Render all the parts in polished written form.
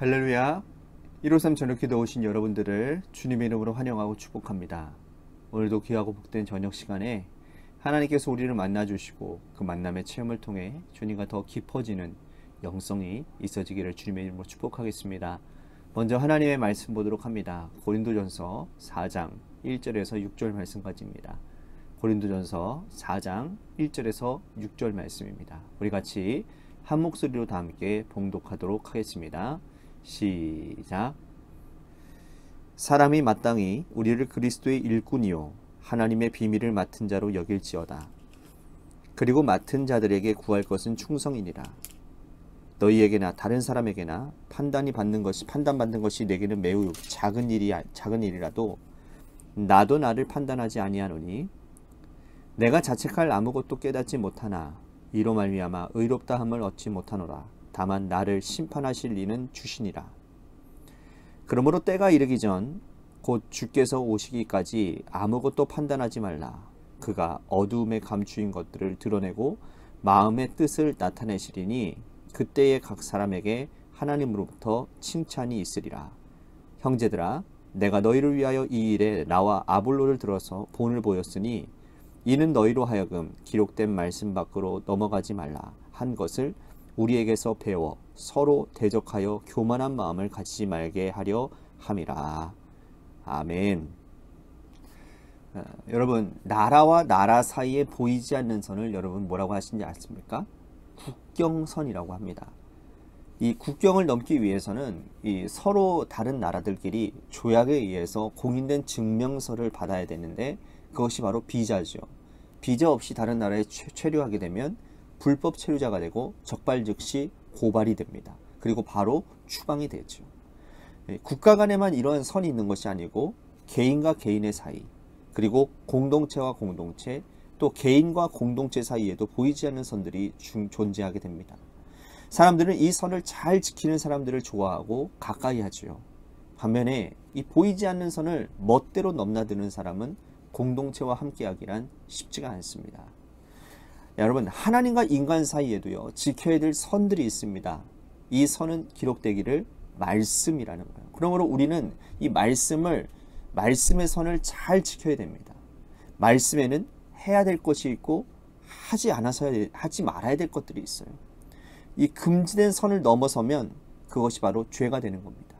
할렐루야. 153 저녁기도 오신 여러분들을 주님의 이름으로 환영하고 축복합니다. 오늘도 귀하고 복된 저녁 시간에 하나님께서 우리를 만나주시고 그 만남의 체험을 통해 주님과 더 깊어지는 영성이 있어지기를 주님의 이름으로 축복하겠습니다. 먼저 하나님의 말씀 보도록 합니다. 고린도전서 4장 1절에서 6절 말씀까지입니다. 고린도전서 4장 1절에서 6절 말씀입니다. 우리 같이 한 목소리로 다 함께 봉독하도록 하겠습니다. 시작. 사람이 마땅히 우리를 그리스도의 일꾼이요 하나님의 비밀을 맡은 자로 여길지어다. 그리고 맡은 자들에게 구할 것은 충성이니라. 너희에게나 다른 사람에게나 판단받는 것이 내게는 매우 작은 일이라도 나도 나를 판단하지 아니하노니 내가 자책할 아무것도 깨닫지 못하나 이로 말미암아 의롭다함을 얻지 못하노라. 다만 나를 심판하실 이는 주시니라. 그러므로 때가 이르기 전 곧 주께서 오시기까지 아무것도 판단하지 말라. 그가 어두움에 감추인 것들을 드러내고 마음의 뜻을 나타내시리니 그때에 각 사람에게 하나님으로부터 칭찬이 있으리라. 형제들아, 내가 너희를 위하여 이 일에 나와 아볼로를 들어서 본을 보였으니 이는 너희로 하여금 기록된 말씀 밖으로 넘어가지 말라 한 것을 우리에게서 배워 서로 대적하여 교만한 마음을 가지지 말게 하려 함이라. 아멘. 여러분, 나라와 나라 사이에 보이지 않는 선을 여러분 뭐라고 하시는지 아십니까? 국경선이라고 합니다. 이 국경을 넘기 위해서는 이 서로 다른 나라들끼리 조약에 의해서 공인된 증명서를 받아야 되는데 그것이 바로 비자죠. 비자 없이 다른 나라에 체류하게 되면 불법 체류자가 되고 적발 즉시 고발이 됩니다. 그리고 바로 추방이 되죠. 국가 간에만 이런 선이 있는 것이 아니고 개인과 개인의 사이, 그리고 공동체와 공동체, 또 개인과 공동체 사이에도 보이지 않는 선들이 존재하게 됩니다. 사람들은 이 선을 잘 지키는 사람들을 좋아하고 가까이 하지요. 반면에 이 보이지 않는 선을 멋대로 넘나드는 사람은 공동체와 함께하기란 쉽지가 않습니다. 여러분, 하나님과 인간 사이에도요 지켜야 될 선들이 있습니다. 이 선은 기록되기를 말씀이라는 거예요. 그러므로 우리는 이 말씀의 선을 잘 지켜야 됩니다. 말씀에는 해야 될 것이 있고 하지 말아야 될 것들이 있어요. 이 금지된 선을 넘어서면 그것이 바로 죄가 되는 겁니다.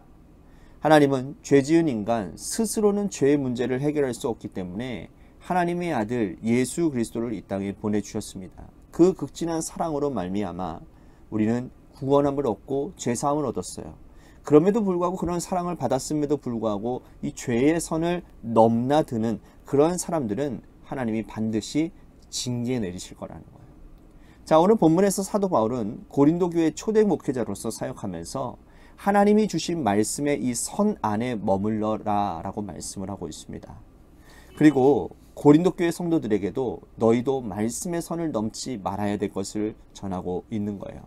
하나님은 죄 지은 인간 스스로는 죄의 문제를 해결할 수 없기 때문에 하나님의 아들 예수 그리스도를 이 땅에 보내주셨습니다. 그 극진한 사랑으로 말미암아 우리는 구원함을 얻고 죄사함을 얻었어요. 그럼에도 불구하고 그런 사랑을 받았음에도 불구하고 이 죄의 선을 넘나드는 그런 사람들은 하나님이 반드시 징계 내리실 거라는 거예요. 자, 오늘 본문에서 사도 바울은 고린도 교회 초대 목회자로서 사역하면서 하나님이 주신 말씀의 이 선 안에 머물러라 라고 말씀을 하고 있습니다. 그리고 고린도 교회 성도들에게도 너희도 말씀의 선을 넘지 말아야 될 것을 전하고 있는 거예요.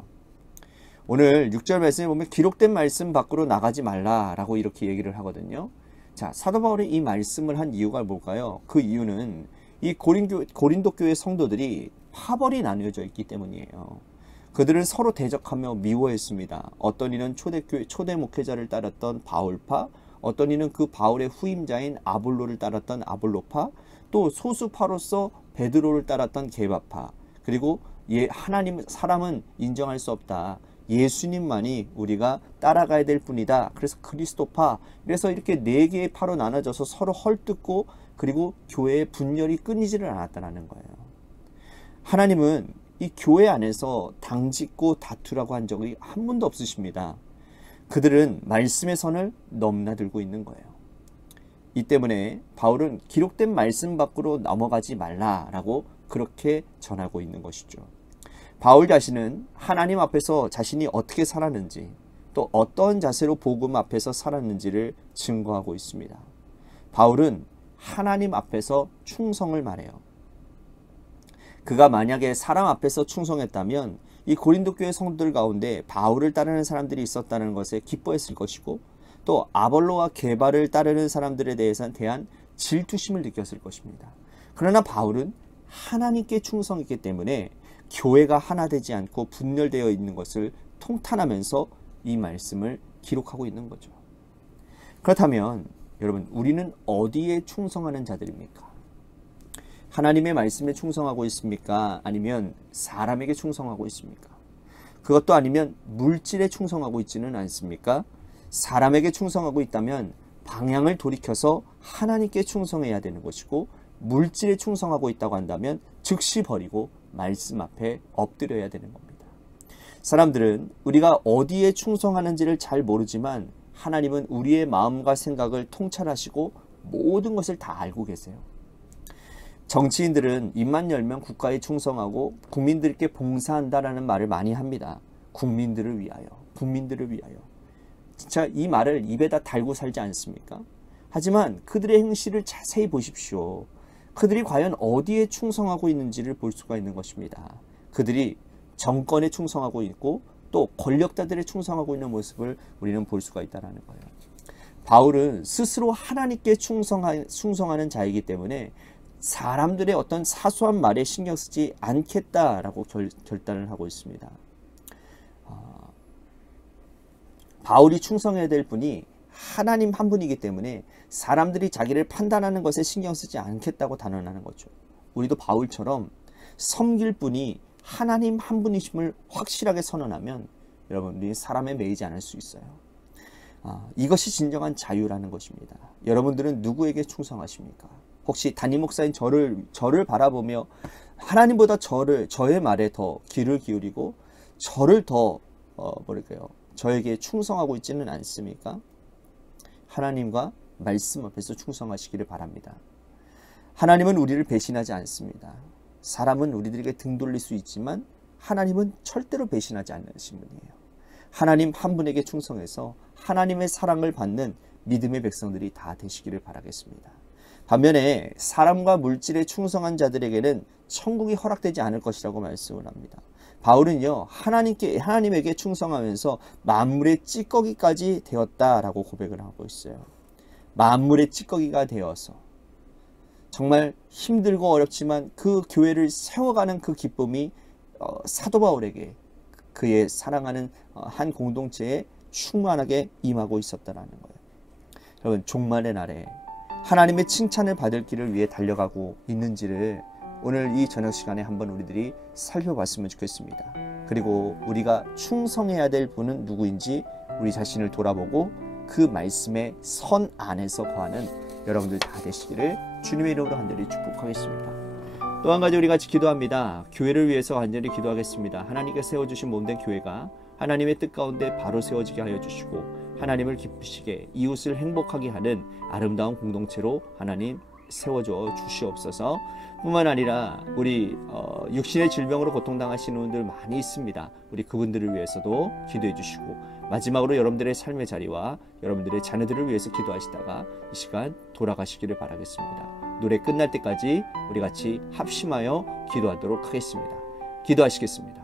오늘 6절 말씀에 보면 기록된 말씀 밖으로 나가지 말라라고 이렇게 얘기를 하거든요. 자, 사도 바울이 이 말씀을 한 이유가 뭘까요? 그 이유는 이 고린도 교회 성도들이 파벌이 나뉘어져 있기 때문이에요. 그들은 서로 대적하며 미워했습니다. 어떤 이는 초대 목회자를 따랐던 바울파, 어떤 이는 그 바울의 후임자인 아볼로를 따랐던 아볼로파, 또 소수파로서 베드로를 따랐던 게바파, 그리고 사람은 인정할 수 없다. 예수님만이 우리가 따라가야 될 뿐이다. 그래서 그리스도파. 그래서 이렇게 네 개의 파로 나눠져서 서로 헐뜯고 그리고 교회의 분열이 끊이지를 않았다는 거예요. 하나님은 이 교회 안에서 당짓고 다투라고 한 적이 한 번도 없으십니다. 그들은 말씀의 선을 넘나들고 있는 거예요. 이 때문에 바울은 기록된 말씀 밖으로 넘어가지 말라라고 그렇게 전하고 있는 것이죠. 바울 자신은 하나님 앞에서 자신이 어떻게 살았는지 또 어떤 자세로 복음 앞에서 살았는지를 증거하고 있습니다. 바울은 하나님 앞에서 충성을 말해요. 그가 만약에 사람 앞에서 충성했다면 이 고린도 교회 성도들 가운데 바울을 따르는 사람들이 있었다는 것에 기뻐했을 것이고 또 아볼로와 게바를 따르는 사람들에 대한 질투심을 느꼈을 것입니다. 그러나 바울은 하나님께 충성했기 때문에 교회가 하나 되지 않고 분열되어 있는 것을 통탄하면서 이 말씀을 기록하고 있는 거죠. 그렇다면 여러분, 우리는 어디에 충성하는 자들입니까? 하나님의 말씀에 충성하고 있습니까? 아니면 사람에게 충성하고 있습니까? 그것도 아니면 물질에 충성하고 있지는 않습니까? 사람에게 충성하고 있다면 방향을 돌이켜서 하나님께 충성해야 되는 것이고, 물질에 충성하고 있다고 한다면 즉시 버리고 말씀 앞에 엎드려야 되는 겁니다. 사람들은 우리가 어디에 충성하는지를 잘 모르지만 하나님은 우리의 마음과 생각을 통찰하시고 모든 것을 다 알고 계세요. 정치인들은 입만 열면 국가에 충성하고 국민들께 봉사한다라는 말을 많이 합니다. 국민들을 위하여, 국민들을 위하여. 진짜 이 말을 입에다 달고 살지 않습니까? 하지만 그들의 행실을 자세히 보십시오. 그들이 과연 어디에 충성하고 있는지를 볼 수가 있는 것입니다. 그들이 정권에 충성하고 있고 또 권력자들에 충성하고 있는 모습을 우리는 볼 수가 있다는 거예요. 바울은 스스로 하나님께 충성하는 자이기 때문에 사람들의 어떤 사소한 말에 신경 쓰지 않겠다라고 결단을 하고 있습니다. 바울이 충성해야 될 분이 하나님 한 분이기 때문에 사람들이 자기를 판단하는 것에 신경 쓰지 않겠다고 단언하는 거죠. 우리도 바울처럼 섬길 분이 하나님 한 분이심을 확실하게 선언하면 여러분, 우리 사람에 매이지 않을 수 있어요. 이것이 진정한 자유라는 것입니다. 여러분들은 누구에게 충성하십니까? 혹시 담임 목사인 저를 바라보며 하나님보다 저의 말에 더 귀를 기울이고 저를 더 저에게 충성하고 있지는 않습니까? 하나님과 말씀 앞에서 충성하시기를 바랍니다. 하나님은 우리를 배신하지 않습니다. 사람은 우리들에게 등 돌릴 수 있지만 하나님은 절대로 배신하지 않으신 분이에요. 하나님 한 분에게 충성해서 하나님의 사랑을 받는 믿음의 백성들이 다 되시기를 바라겠습니다. 반면에 사람과 물질에 충성한 자들에게는 천국이 허락되지 않을 것이라고 말씀을 합니다. 바울은요, 하나님에게 충성하면서 만물의 찌꺼기까지 되었다라고 고백을 하고 있어요. 만물의 찌꺼기가 되어서 정말 힘들고 어렵지만 그 교회를 세워가는 그 기쁨이 사도 바울에게 그의 사랑하는 한 공동체에 충만하게 임하고 있었다라는 거예요. 여러분, 종말의 날에 하나님의 칭찬을 받을 길을 위해 달려가고 있는지를 오늘 이 저녁 시간에 한번 우리들이 살펴봤으면 좋겠습니다. 그리고 우리가 충성해야 될 분은 누구인지 우리 자신을 돌아보고 그 말씀의 선 안에서 거하는 여러분들 다 되시기를 주님의 이름으로 간절히 축복하겠습니다. 또 한 가지 우리 같이 기도합니다. 교회를 위해서 간절히 기도하겠습니다. 하나님께 세워주신 몸된 교회가 하나님의 뜻 가운데 바로 세워지게 하여 주시고 하나님을 기쁘시게 이웃을 행복하게 하는 아름다운 공동체로 하나님 세워줘 주시옵소서. 뿐만 아니라 우리 육신의 질병으로 고통당하시는 분들 많이 있습니다. 우리 그분들을 위해서도 기도해 주시고 마지막으로 여러분들의 삶의 자리와 여러분들의 자녀들을 위해서 기도하시다가 이 시간 돌아가시기를 바라겠습니다. 노래 끝날 때까지 우리 같이 합심하여 기도하도록 하겠습니다. 기도하시겠습니다.